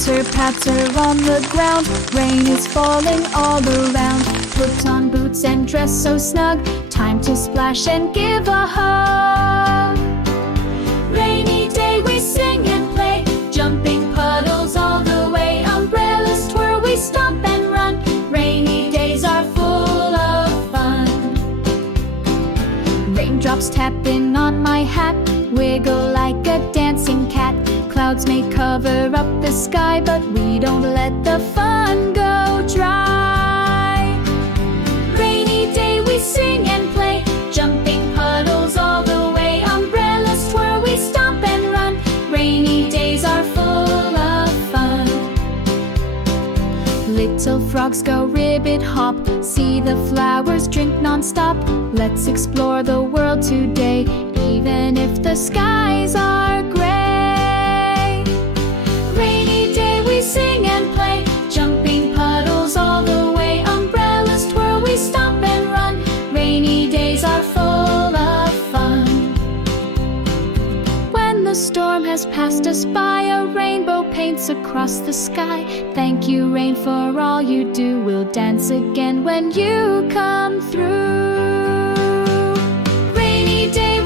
Pitter patter on the ground, rain is falling all around. Put on boots and dress so snug, time to splash and give a hug. Rainy day we sing and play, jumping puddles all the way. Umbrellas twirl, we stomp and run, rainy days are full of fun. Raindrops tapping on my hat, wiggle like a dancing cat. Clouds may cover up the sky, but we don't let the fun go dry. Rainy day we sing and play, jumping puddles all the way. Umbrellas twirl, we stomp and run, rainy days are full of fun. Little frogs go ribbit hop, see the flowers, drink non-stop. Let's explore the world today, even if the skies are gray. Rainy day we sing and play, jumping puddles all the way. Umbrellas twirl, we stomp and run, rainy days are full of fun. When the storm has passed us by, a rainbow paints across the sky. Thank you, rain, for all you do. We'll dance again when you come through. Rainy day